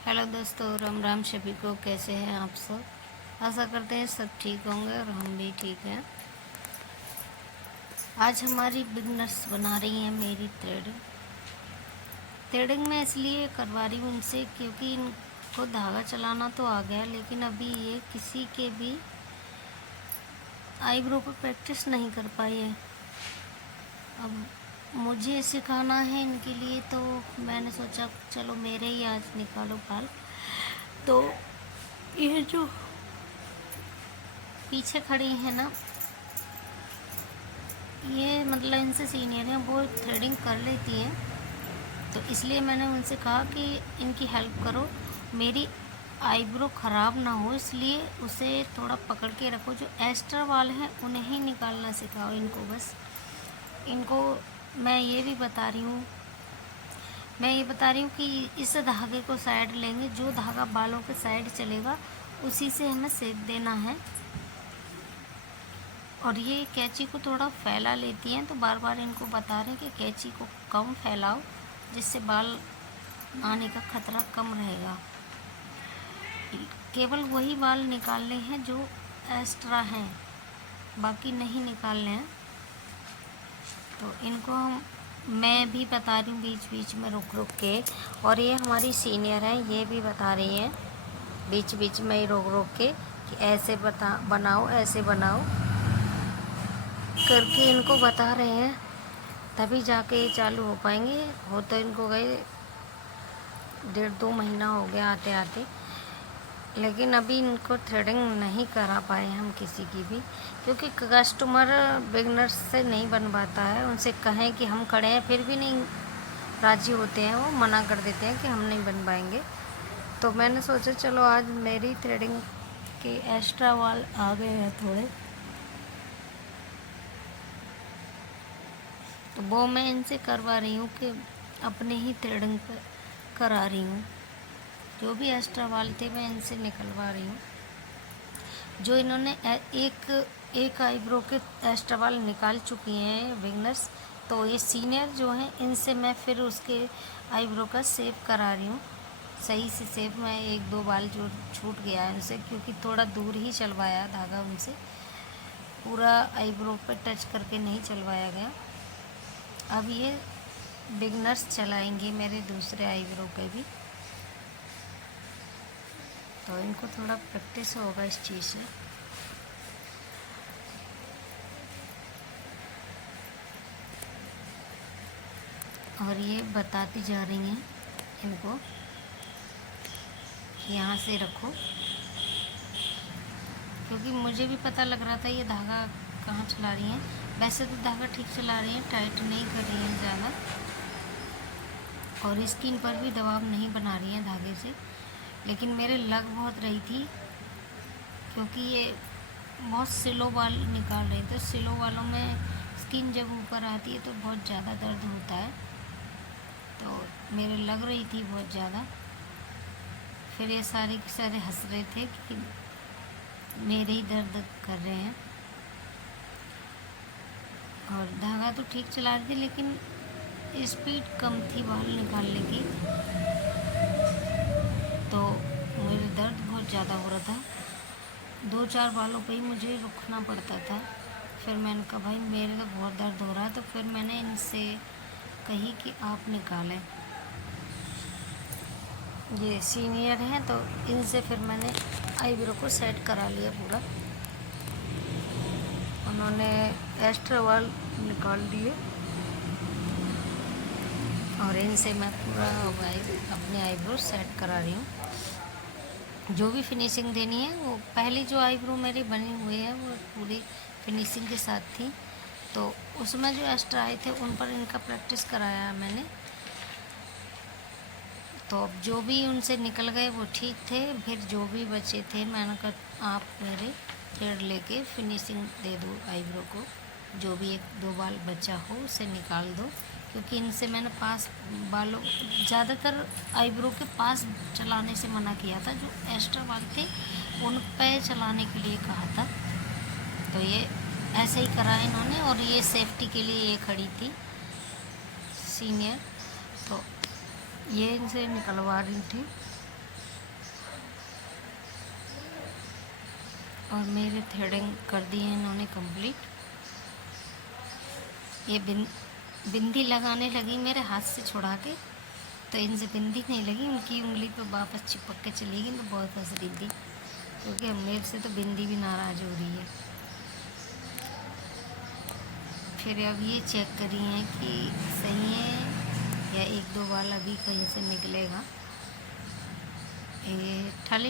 Hello दोस्तों, राम राम सभी को। कैसे हैं आप सब? आशा करते हैं सब ठीक होंगे और हम भी ठीक हैं। आज हमारी बिगनर्स बना रही हैं मेरी थ्रेडिंग। थ्रेडिंग मैं इसलिए करवा रही हूँ उनसे क्योंकि इनको धागा चलाना तो आ गया, लेकिन अभी ये किसी के भी आईब्रो पर प्रैक्टिस नहीं कर पाई है। अब मुझे सिखाना है इनके लिए, तो मैंने सोचा चलो मेरे ही आज निकालो बाल। तो ये जो पीछे खड़ी है ना, ये मतलब इनसे सीनियर हैं, वो थ्रेडिंग कर लेती हैं। तो इसलिए मैंने उनसे कहा कि इनकी हेल्प करो, मेरी आईब्रो ख़राब ना हो, इसलिए उसे थोड़ा पकड़ के रखो। जो एक्स्ट्रा वाल हैं उन्हें ही निकालना सिखाओ इनको। बस इनको मैं ये भी बता रही हूँ, मैं ये बता रही हूँ कि इस धागे को साइड लेंगे, जो धागा बालों के साइड चलेगा उसी से हमें सेक देना है। और ये कैंची को थोड़ा फैला लेती हैं, तो बार बार इनको बता रहे हैं कि कैंची को कम फैलाओ, जिससे बाल आने का खतरा कम रहेगा। केवल वही बाल निकालने हैं जो एक्स्ट्रा हैं, बाकी नहीं निकालने हैं। तो इनको मैं भी बता रही हूँ बीच बीच में रुक रुक के, और ये हमारी सीनियर हैं, ये भी बता रही हैं बीच बीच में ही रोक रोक के कि ऐसे बनाओ, ऐसे बनाओ करके इनको बता रहे हैं, तभी जाके ये चालू हो पाएंगे। हो तो इनको गए 1.5-2 महीना हो गया आते आते, लेकिन अभी इनको थ्रेडिंग नहीं करा पाए हम किसी की भी, क्योंकि कस्टमर बिगनर्स से नहीं बन पाता है। उनसे कहें कि हम खड़े हैं, फिर भी नहीं राज़ी होते हैं, वो मना कर देते हैं कि हम नहीं बन पाएंगे। तो मैंने सोचा चलो आज मेरी थ्रेडिंग के एक्स्ट्रा वाल आ गए हैं थोड़े, तो वो मैं इनसे करवा रही हूँ कि अपने ही थ्रेडिंग पर करा रही हूँ। जो भी एक्स्ट्रा वाल थे मैं इनसे निकलवा रही हूँ। जो इन्होंने एक आईब्रो के एक्स्ट्रा वाल निकाल चुकी हैं बिगनर्स, तो ये सीनियर जो हैं इनसे मैं फिर उसके आईब्रो का शेप करा रही हूँ। सही से शेप में 1-2 बाल जो छूट गया है उनसे, क्योंकि थोड़ा दूर ही चलवाया धागा उनसे, पूरा आईब्रो पर टच करके नहीं चलवाया गया। अब ये बिगनर्स चलाएंगे मेरे दूसरे आईब्रो पे भी, तो इनको थोड़ा प्रैक्टिस होगा इस चीज़ से। और ये बताती जा रही हैं इनको, यहाँ से रखो, क्योंकि मुझे भी पता लग रहा था ये धागा कहाँ चला रही हैं। वैसे तो धागा ठीक चला रही हैं, टाइट नहीं कर रही हैं ज़्यादा, और स्किन पर भी दबाव नहीं बना रही हैं धागे से। लेकिन मेरे लग बहुत रही थी, क्योंकि ये बहुत स्लो बाल निकाल रहे थे। स्लो बालों में स्किन जब ऊपर आती है तो बहुत ज़्यादा दर्द होता है, तो मेरे लग रही थी बहुत ज़्यादा। फिर ये सारे के सारे हंस रहे थे कि मेरे ही दर्द कर रहे हैं। और धागा तो ठीक चला रही थी, लेकिन स्पीड कम थी बाल निकालने की, तो मेरे दर्द बहुत ज़्यादा हो रहा था। 2-4 बालों पे ही मुझे रुकना पड़ता था। फिर मैंने कहा भाई मेरे तो बहुत दर्द हो रहा है, तो फिर मैंने इनसे कही कि आप निकालें। ये सीनियर हैं, तो इनसे फिर मैंने आईब्रो को सेट करा लिया पूरा। उन्होंने एक्स्ट्रा वाल निकाल दिए, और इनसे मैं पूरा अपने आईब्रो सेट करा रही हूँ। जो भी फिनिशिंग देनी है, वो पहली जो आईब्रो मेरी बनी हुई है वो पूरी फिनिशिंग के साथ थी, तो उसमें जो एक्स्ट्रा आए थे उन पर इनका प्रैक्टिस कराया मैंने। तो अब जो भी उनसे निकल गए वो ठीक थे, फिर जो भी बचे थे मैंने कहा आप मेरे थ्रेड लेके फिनिशिंग दे दो आईब्रो को, जो भी 1-2 बाल बचा हो उसे निकाल दो, क्योंकि इनसे मैंने पास बालों ज़्यादातर आईब्रो के पास चलाने से मना किया था। जो एक्स्ट्रा बाल थे उन पे चलाने के लिए कहा था, तो ये ऐसे ही करा इन्होंने। और ये सेफ्टी के लिए ये खड़ी थी सीनियर, तो ये इनसे निकलवा रही थी। और मेरे थ्रेडिंग कर दी है इन्होंने कंप्लीट। ये बिंदी लगाने लगी मेरे हाथ से छुड़ा के, तो इनसे बिंदी नहीं लगी, उनकी उंगली पे वापस चिपक के चली गई। तो बहुत हंस रही थी क्योंकि मेरे से तो बिंदी भी नाराज़ हो रही है। फिर अब ये चेक करी है कि सही है या एक दो बार अभी कहीं से निकलेगा। ये थाली